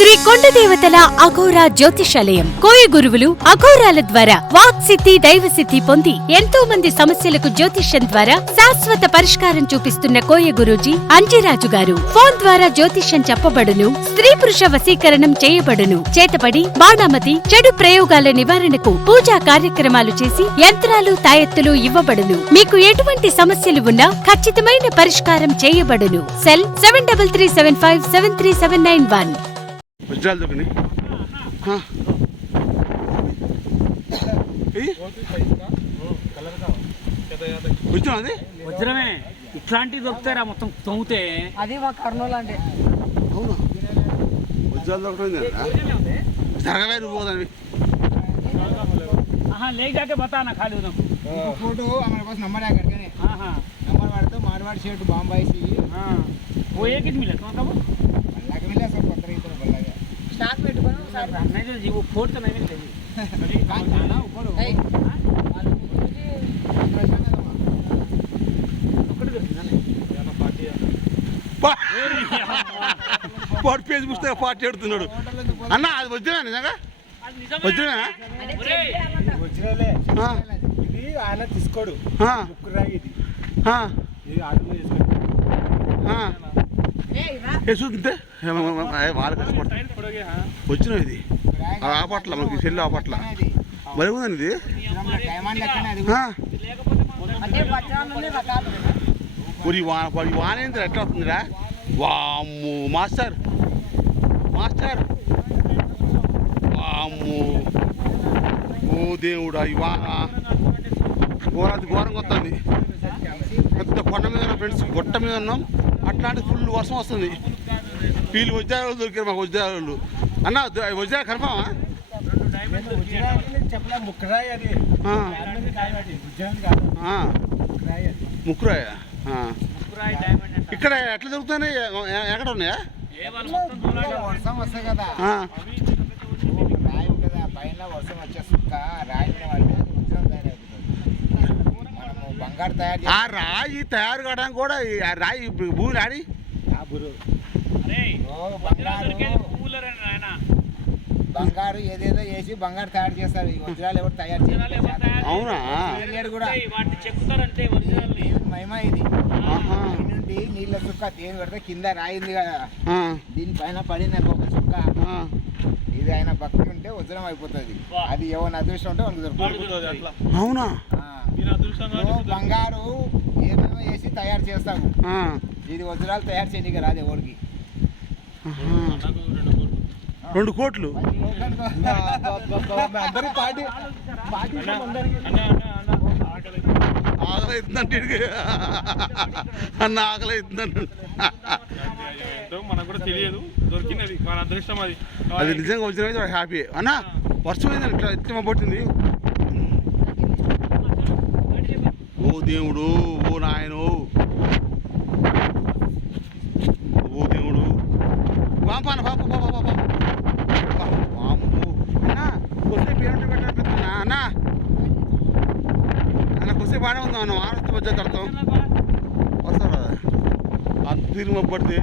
శ్రీ కొండ దేవతల అఘోరా జ్యోతిషాలయం కోయ గురువులు అఘోరాల ద్వారా వాక్ సిద్ధి దైవ సిద్ధి పొంది ఎంతో మంది సమస్యలకు జ్యోతిష్యం ద్వారా శాశ్వత పరిష్కారం చూపిస్తున్న కోయ గురూజీ అంజిరాజు గారు ఫోన్ ద్వారా జ్యోతిష్యం చెప్పబడును. స్త్రీ పురుష వశీకరణం చేయబడును. చేతబడి బాణామతి చెడు ప్రయోగాల నివారణకు పూజా కార్యక్రమాలు చేసి యంత్రాలు తాయెత్తులు ఇవ్వబడును. మీకు ఎటువంటి సమస్యలు ఉన్నా ఖచ్చితమైన పరిష్కారం చేయబడును. సెల్ 7337573791. వజ్రమే ఇట్లాంటివి దొరుకుతారా మొత్తం తొమ్మితే అది మా కర్నూలు అంటే అవునా వజ్రాలు దొరకలేదు జరగవే నువ్వు పోదాన్ని ले जाके बताना खाली उधर फोटो हमारे पास नंबर है करके नंबर वाले तो मारवाड़ शर्ट बॉम्बे से हां वो एक ही मिला कौन का वो बल्ला के मिला सब पत्थर इधर बल्ला के स्टॉक में बनो सर नहीं तो जी वो फोटो तो नहीं मिलता जी कहां जाना ऊपर ए मालूम मुझे प्रशांत है पकड़ कर ना जाना पार्टी పాట్ పేజ్ పుస్తక పార్టీ ఎడుతున్నాడు అన్న అది వజ్రమే నిజంగా వజ్రమేనా వజ్రాలే ఇది ఆయన తీసుకోడు ముక్కురాగి ఇది ఇది ఆటలో చూస్తుంటే వాళ్ళ కష్టపడతాయి వచ్చిన ఇది ఆపట్ల మనకి చెల్లి ఆపట్ల మరి ఉందండి ఇది వాన ఏంటి ఎట్లా వస్తుందిరా వామ్ము మాస్టర్ మాస్టర్ వామ్ము ఓ దేవుడా ఈ వాన ఘోరాది ఘోరంగా వస్తుంది పెద్ద కొండ మీద ఉన్న ఫ్రెండ్స్ గుట్ట మీద ఉన్నాం అట్లాంటి ఫుల్ వర్షం వస్తుంది వీళ్ళు వజ్రాలు దొరికారు మాకు వజ్రాలు అన్న వజ్రాలు కన్ఫామా ముక్కురాయ ఇక్కడ ఎట్లా దొరుకుతున్నాయి ఎక్కడ ఉన్నాయా వర్షం వస్తాయి కదా రాయి ఉంటుందా పైన వర్షం వచ్చే సుక్క రాయి వజ్రం తయారవుతుంది మనము బంగారు తయారు ఆ రాయి తయారు కావడానికి కూడా ఆ రాయి భూమి రాడి బంగారు ఏదేదో వేసి బంగారు తయారు చేస్తారు ఈ వజ్రాలు ఎవరు తయారు చేయాలి అవునా కూడా మహిమ ఇది నుండి నీళ్ళ చుక్క దేని పడితే కింద రాయింది కదా దీనిపైన పడింది ఒక చుక్క ఇది ఆయన భక్తి ఉంటే వజ్రం అయిపోతుంది అది ఎవరి అదృష్టం ఉంటే మనకు దొరుకుతుంది అవునా బంగారు ఏమేమో వేసి తయారు చేస్తాము ఇది వజ్రాలు తయారు చేయడానికి రాదు ఎవరికి 2 కోట్లు ఆకలి అవుతుందంటే అన్న ఆకలి అవుతుందంట మనకు కూడా తెలియదు దొరికినది మన అదృష్టం అది అది నిజంగా వచ్చిన హ్యాపీ అన్న వర్షం అయిందని ఇట్లా ఎత్తిమ పట్టింది ఓ దేవుడు ఓ నాయను ఓ దేవుడు పాపాన పాప పాప పాప అన్న కొద్దిసేపు పేరు పెట్టాలనిపిస్తున్నా అన్న అన్న కొద్దిసేపు బాగానే ఉందా అన్న ఆనొస్తే మధ్య కడతాం వస్తారా అంత తీరు పడితే